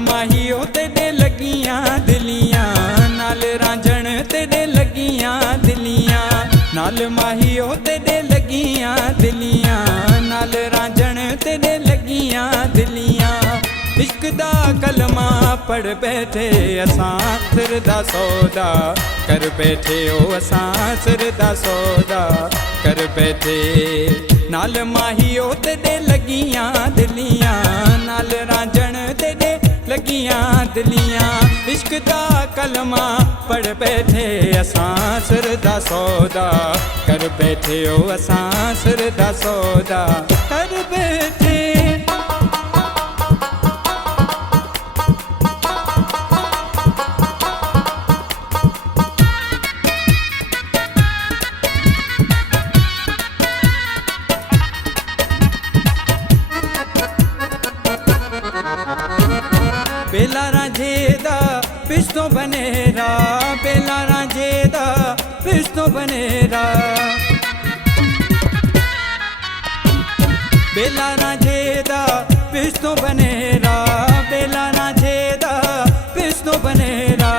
माही ओ तेरे लगियां दिलियां, नाल रांझण तेरे लगियां दिलियां, नाल माही ओ तेरे लगियां दिलियां, नाल रांझण तेरे लगियां दिलियां। इश्क दा कलमा पढ़ बैठे असां सिर दा सौदा कर बैठे, ओ असां सिर दा सौदा कर बैठे। नाल माही ओ तेरे लगियां दिलियां, नाल रांझण तेरे लगियां दिलियां। इश्क दा कलमा पढ़ बैठे असां सिर दा सौदा कर बैठे, ओ असां सिर दा सौदा कर बैठे। बेला रांझे दा पिछतो बनेरा, बेला रांझे दा पिछतो बनेरा, बेला रांझे दा पिछतो बनेरा, बेला रांझे दा पिछतो बनेरा।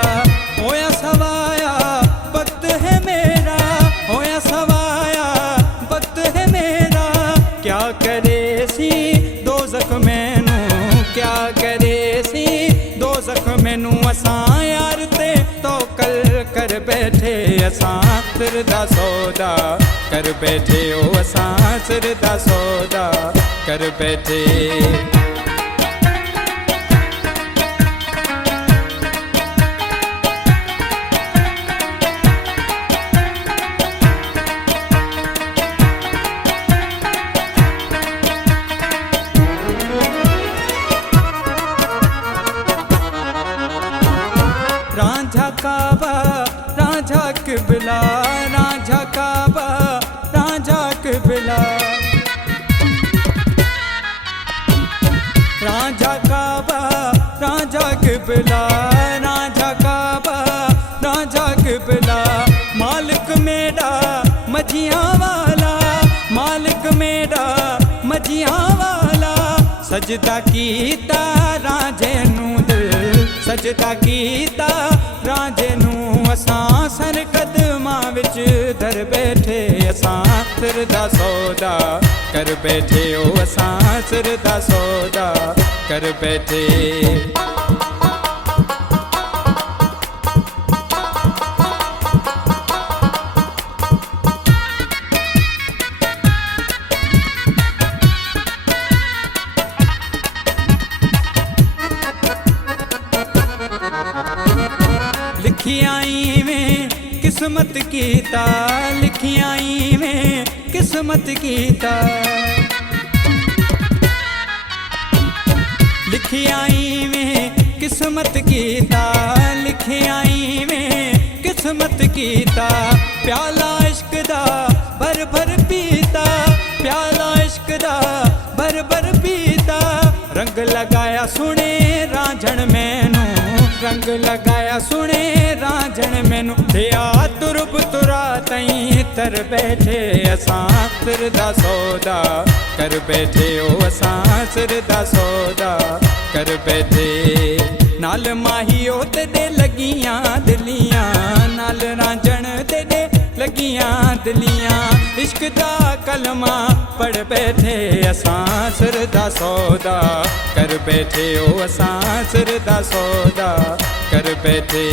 होया सवाया वक्त है मेरा, होया सवाया वक्त है मेरा। क्या करे सी दोज़ख मैनू, क्या करे सी दोज़ख मैनू। असां यार ते तौकल कर बैठे असां सिर दा सौदा कर बैठे, ओ असां सिर दा सौदा कर बैठे। रांझा काबा रांझा किबला, रांझा काबा रांझा किबला, रांझा काबा रांझा किबला, रांझा काबा रांझा किबला। मालिक मेरा मझियां वाला, मालिक मेरा मझियां वाला। सजदा कीता रांझे नू दिल, सजदा कीता रांझे नू। असां सर कदमां विच धर बैठे असां सिर दा सौदा कर बैठे, ओ असां सिर दा सौदा कर बैठे। लिखियाई में किस्मत कीता, लिखियाई में किस्मत कीता, लिखियाई में किस्मत कीता, लिखियाई में किस्मत कीता। प्याला इश्क दा भर भर पीता, प्याला इश्क दा भर भर पीता। रंग लगाया सुने रांझण मैनू, रंग लगाया सुने रांझण मैनू। थिया तुरब तुरा तई तर बैठे असां सिर दा सौदा कर बैठे, ओ असां सिर दा सौदा कर बैठे। नाल माही ओ तेरे लगियां दिलियां, नाल रांझण तेरे लगियां दिलियां। इश्क दा कलमा पढ़ बैठे असां सिर दा सौदा कर बैठे, ओ असां सिर दा सौदा कर बैठे।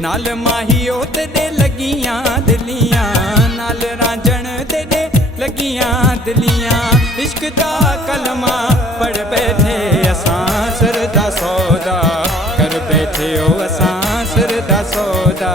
नाल माही ओ तेरे लगियां दिलियां, नाल रांझण तेरे लगियां दिलियां। इश्क दा कलमा पढ़ बैठे असां सिर दा सौदा कर बैठे, ओ असां सिर दा सौदा